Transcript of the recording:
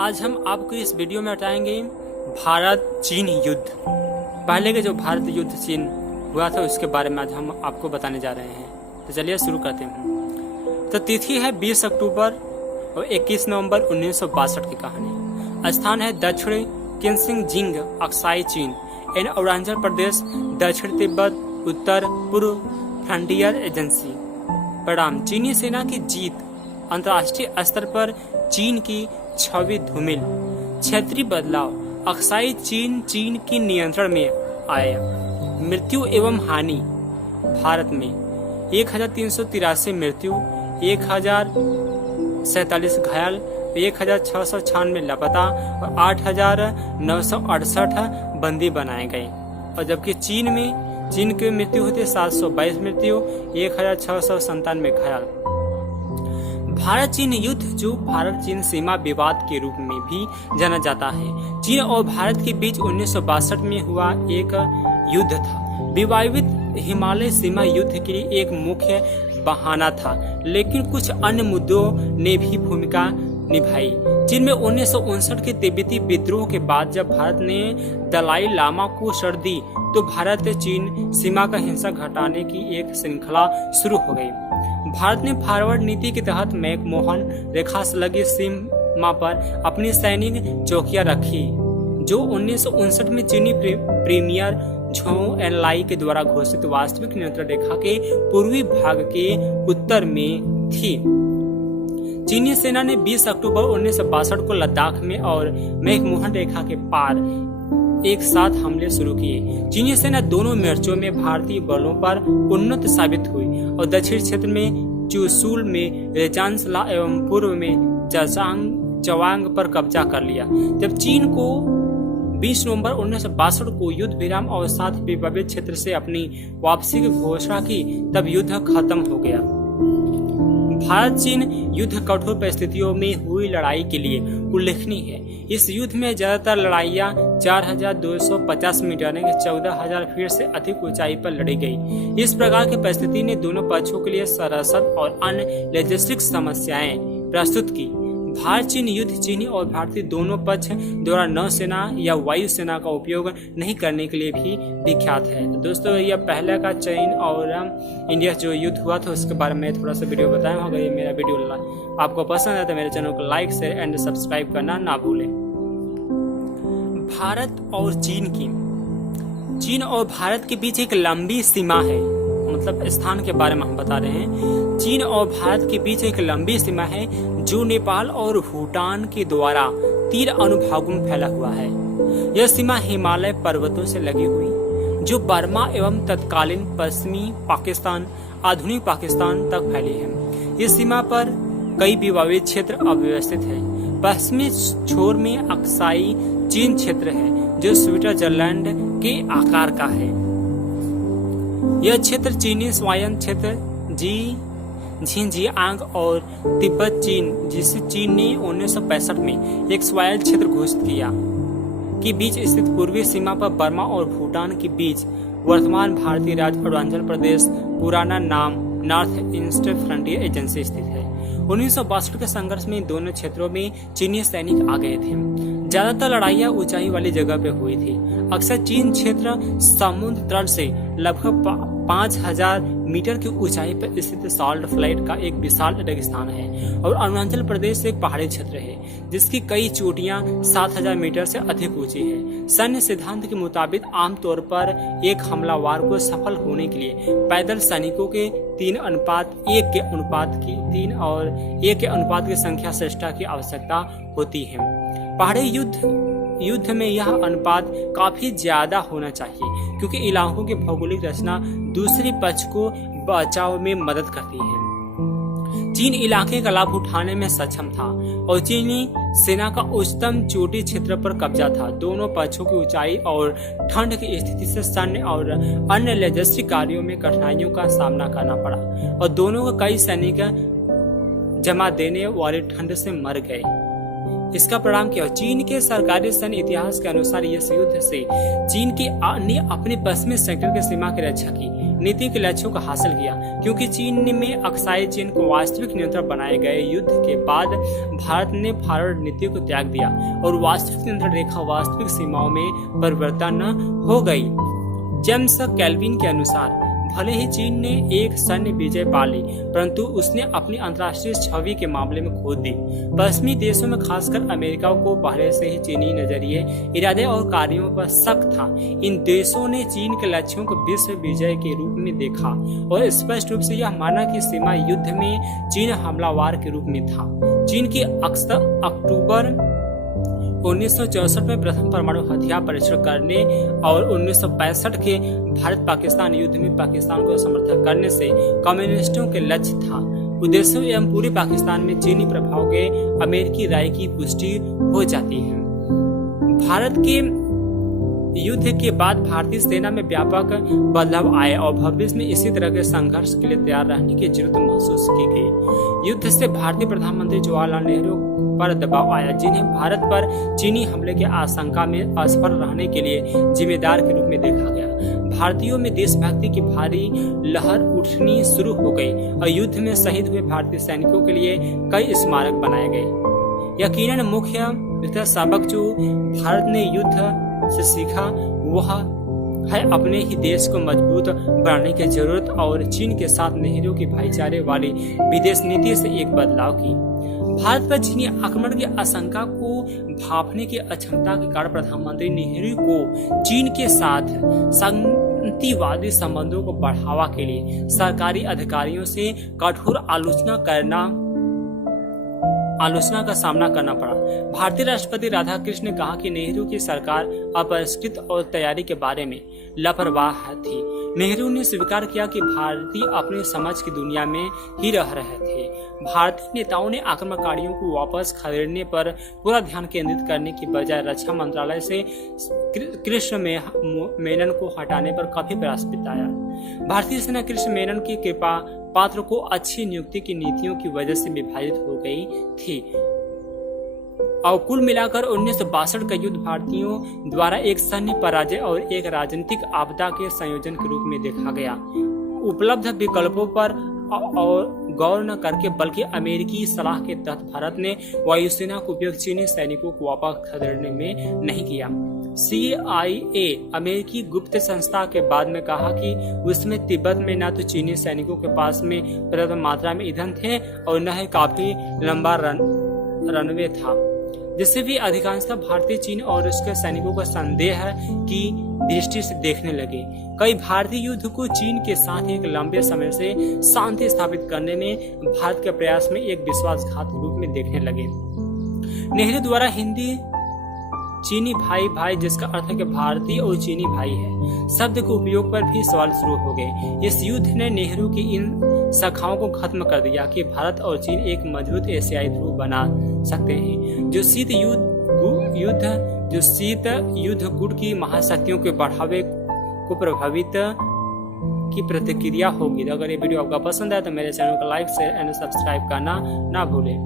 आज हम आपको इस वीडियो में बताएंगे भारत चीन युद्ध। पहले के जो भारत युद्ध चीन हुआ था उसके बारे में आज हम आपको बताने जा रहे हैं। तो चलिए शुरू करते हैं। तो तिथि है 20 अक्टूबर और 21 नवंबर 1962 की कहानी। स्थान है दक्षिण किन्सिंजिंग अक्साई चीन एन अरुणाचल प्रदेश दक्षिण तिब्बत उत्तर पूर्व फ्रंटियर एजेंसी। परिणाम चीनी सेना की जीत। अंतर्राष्ट्रीय स्तर पर चीन की छवि धूमिल। क्षेत्रीय बदलाव अक्साई चीन की नियंत्रण में आया। मृत्यु एवं हानि भारत में 1383 मृत्यु, 1047 घायल, 1696 लापता और 8968 बंदी बनाए गए। और जबकि चीन की मृत्यु होती 722 मृत्यु, 1697 घायल। भारत चीन युद्ध, जो भारत चीन सीमा विवाद के रूप में भी जाना जाता है, चीन और भारत के बीच 1962 में हुआ एक युद्ध था। विवादित हिमालय सीमा युद्ध के लिए एक मुख्य बहाना था, लेकिन कुछ अन्य मुद्दों ने भी भूमिका निभाई। चीन में 1959 के तिब्बती विद्रोह के बाद जब भारत ने दलाई लामा को शरण दी, तो भारत चीन सीमा का हिंसा घटाने की एक श्रृंखला शुरू हो गई। भारत ने फॉरवर्ड नीति के तहत मैकमोहन रेखा से लगी सीमा पर अपनी सैनिक चौकियां रखी, जो 1959 में चीनी प्रीमियर झोउ एनलाई के द्वारा घोषित वास्तविक नियंत्रण रेखा के पूर्वी भाग के उत्तर में थी। चीनी सेना ने 20 अक्टूबर 1962 को लद्दाख में और मैकमोहन रेखा के पार एक साथ हमले शुरू किए। चीनी सेना दोनों मोर्चों में भारतीय बलों पर उन्नत साबित हुई और दक्षिण क्षेत्र में चुशुल में रेजानसला एवं पूर्व में चवांग पर कब्जा कर लिया। जब चीन को 20 नवंबर 1962 को युद्ध विराम और साथ ही विवादित क्षेत्र से अपनी वापसी की घोषणा की, तब युद्ध खत्म हो गया। भारत चीन युद्ध कठोर परिस्थितियों में हुई लड़ाई के लिए उल्लेखनीय है। इस युद्ध में ज्यादातर लड़ाइयाँ 4250 मीटर 14000 फीट से अधिक ऊंचाई पर लड़ी गई। इस प्रकार की परिस्थिति ने दोनों पक्षों के लिए सरसद और अन्य लॉजिस्टिक समस्याएं प्रस्तुत की। भारत चीन युद्ध चीनी और भारतीय दोनों पक्ष द्वारा नौसेना या वायुसेना का उपयोग नहीं करने के लिए भी विख्यात है। तो दोस्तों, यह पहले का चीन और इंडिया जो युद्ध हुआ था उसके बारे में थोड़ा सा वीडियो बताया होगा। ये मेरा वीडियो आपको पसंद है तो मेरे चैनल को लाइक शेयर एंड सब्सक्राइब करना ना भूलें। भारत और चीन और भारत के बीच एक लंबी सीमा है, मतलब स्थान के बारे में हम बता रहे हैं। चीन और भारत के बीच एक लंबी सीमा है जो नेपाल और भूटान के द्वारा 3 अनुभागों में फैला हुआ है। यह सीमा हिमालय पर्वतों से लगी हुई, जो बर्मा एवं तत्कालीन पश्चिमी पाकिस्तान, आधुनिक पाकिस्तान तक फैली है। इस सीमा पर कई विवादित क्षेत्र अव्यवस्थित है। पश्चिमी छोर में अक्साई चीन क्षेत्र है, जो स्विट्जरलैंड के आकार का है। यह क्षेत्र चीनी स्वायत्त क्षेत्र झिंजियांग और तिब्बत चीन, जिसे चीन ने 1965 में एक स्वायत्त क्षेत्र घोषित किया, के बीच स्थित पूर्वी सीमा पर बर्मा और भूटान के बीच वर्तमान भारतीय राज्य अरुणाचल प्रदेश, पुराना नाम नॉर्थ ईस्ट फ्रंटियर एजेंसी स्थित है। 1962 के संघर्ष में दोनों क्षेत्रों में चीनी सैनिक आ गए थे। ज्यादातर लड़ाइयाँ ऊंचाई वाली जगह पे हुई थी। अक्सर चीन क्षेत्र समुद्र तल से लगभग 5000 मीटर की ऊंचाई पर स्थित साल्ट फ्लैट का एक विशाल रेगिस्तान है और अरुणाचल प्रदेश एक पहाड़ी क्षेत्र है जिसकी कई चोटियां 7000 मीटर से अधिक ऊंची है। सैन्य सिद्धांत के मुताबिक आमतौर पर एक हमलावर को सफल होने के लिए पैदल सैनिकों के 3:1 और 1 के अनुपात की संख्या श्रेष्ठता की आवश्यकता होती है। पहाड़ी युद्ध में यह अनुपात काफी ज्यादा होना चाहिए, क्योंकि इलाकों की भौगोलिक रचना दूसरे पक्ष को बचाव में मदद करती है। चीन इलाके का लाभ उठाने में सक्षम था और चीनी सेना का उच्चतम चोटी क्षेत्र पर कब्जा था। दोनों पक्षों की ऊंचाई और ठंड की स्थिति से सैन्य और अन्य लॉजिस्टिक कार्यों में कठिनाइयों का सामना करना पड़ा और दोनों को कई सैनिक जमा देने वाले ठंड से मर गए। इसका परिणाम क्या हुआ? चीन के सरकारी सैन्य इतिहास के अनुसार इस युद्ध से चीन ने अपने पश्चिमी सेक्टर की सीमा की रक्षा की नीति के लक्ष्यों को हासिल किया, क्योंकि चीन में अक्साई चीन को वास्तविक नियंत्रण बनाए गए। युद्ध के बाद भारत ने फॉरवर्ड नीति को त्याग दिया और वास्तविक नियंत्रण रेखा वास्तविक सीमाओं में परिवर्तन हो गई। जेम्स कैल्विन के अनुसार भले ही चीन ने एक सैन्य विजय पा ली, परंतु उसने अपनी अंतर्राष्ट्रीय छवि के मामले में खो दी। पश्चिमी देशों में खासकर अमेरिका को पहले से ही चीनी नजरिए, इरादे और कार्यों पर शक था। इन देशों ने चीन के लक्ष्यों को विश्व विजय के रूप में देखा और स्पष्ट रूप से यह माना कि सीमा युद्ध में चीन हमलावर के रूप में था। चीन की अक्टूबर 1964 में प्रथम परमाणु हथियार परीक्षण करने और 1965 के भारत पाकिस्तान युद्ध में पाकिस्तान को समर्थन करने से कम्युनिस्टों के लक्ष्य था। उद्देश्यों एवं पूरे पाकिस्तान में चीनी प्रभाव के अमेरिकी राय की पुष्टि हो जाती है। भारत के युद्ध के बाद भारतीय सेना में व्यापक बदलाव आए और भविष्य में इसी तरह के संघर्ष के लिए तैयार रहने की जरूरत महसूस की गई। युद्ध से भारतीय प्रधानमंत्री जवाहरलाल नेहरू पर दबाव आया, जिन्हें भारत पर चीनी हमले की आशंका में असफल रहने के लिए जिम्मेदार के रूप में देखा गया। भारतीयों में देशभक्ति की भारी लहर उठनी शुरू हो गई और युद्ध में शहीद हुए भारतीय सैनिकों के लिए कई स्मारक बनाए गए। यकीनन मुख्य सबक जो भारत ने युद्ध से सीखा वह है अपने ही देश को मजबूत बनाने की जरूरत और चीन के साथ नेहरू की भाईचारे वाली विदेश नीति से एक बदलाव की। भारत पर चीनी आक्रमण की आशंका को भांपने की अक्षमता के कारण प्रधानमंत्री नेहरू को चीन के साथ शांतिवादी संबंधों को बढ़ावा के लिए सरकारी अधिकारियों से कठोर आलोचना का सामना करना पड़ा। भारतीय राष्ट्रपति राधाकृष्ण ने कहा कि नेहरू की सरकार अपरिष्कृत और तैयारी के बारे में लापरवाह थी। नेहरू ने स्वीकार किया कि भारतीय अपनी समझ की दुनिया में ही रह रहे थे। भारतीय नेताओं ने आक्रमणकारियों को वापस खदेड़ने पर पूरा ध्यान केंद्रित करने की बजाय रक्षा मंत्रालय से कृष्ण मेनन को हटाने पर काफी प्रयास बिताया। भारतीय सेना कृष्ण मेनन की कृपा पात्र को अच्छी नियुक्ति की नीतियों की वजह से विभाजित हो गई थी और कुल मिलाकर 1962 का युद्ध भारतीयों द्वारा एक सैन्य पराजय और एक राजनीतिक आपदा के संयोजन के रूप में देखा गया। उपलब्ध विकल्पों पर और गौर न करके बल्कि अमेरिकी सलाह के तहत भारत ने वायुसेना का उपयोग चीनी सैनिकों को वापस खदेड़ने में नहीं किया। CIA अमेरिकी गुप्त संस्था के बाद में कहा कि उसमें तिब्बत में न तो चीनी सैनिकों के पास में पर्याप्त मात्रा में ईंधन थे और न ही काफी लंबा रनवे था, जिससे भी अधिकांशतः भारतीय चीन और उसके सैनिकों का संदेह की दृष्टि से देखने लगे। कई भारतीय युद्ध को चीन के साथ एक लंबे समय से शांति स्थापित करने में भारत के प्रयास में एक विश्वासघात रूप में देखने लगे। नेहरू द्वारा हिंदी चीनी भाई भाई, जिसका अर्थ है कि भारतीय और चीनी भाई है, शब्द के उपयोग पर भी सवाल शुरू हो गए। इस युद्ध ने नेहरू की इन शाखाओं को खत्म कर दिया कि भारत और चीन एक मजबूत एशियाई ध्रुव बना सकते हैं। जो शीत युद्ध गुट की महाशक्तियों के बढ़ावे को प्रभावित की प्रतिक्रिया होगी। अगर ये वीडियो आपका पसंद आए तो मेरे चैनल को लाइक शेयर एंड सब्सक्राइब करना ना भूलें।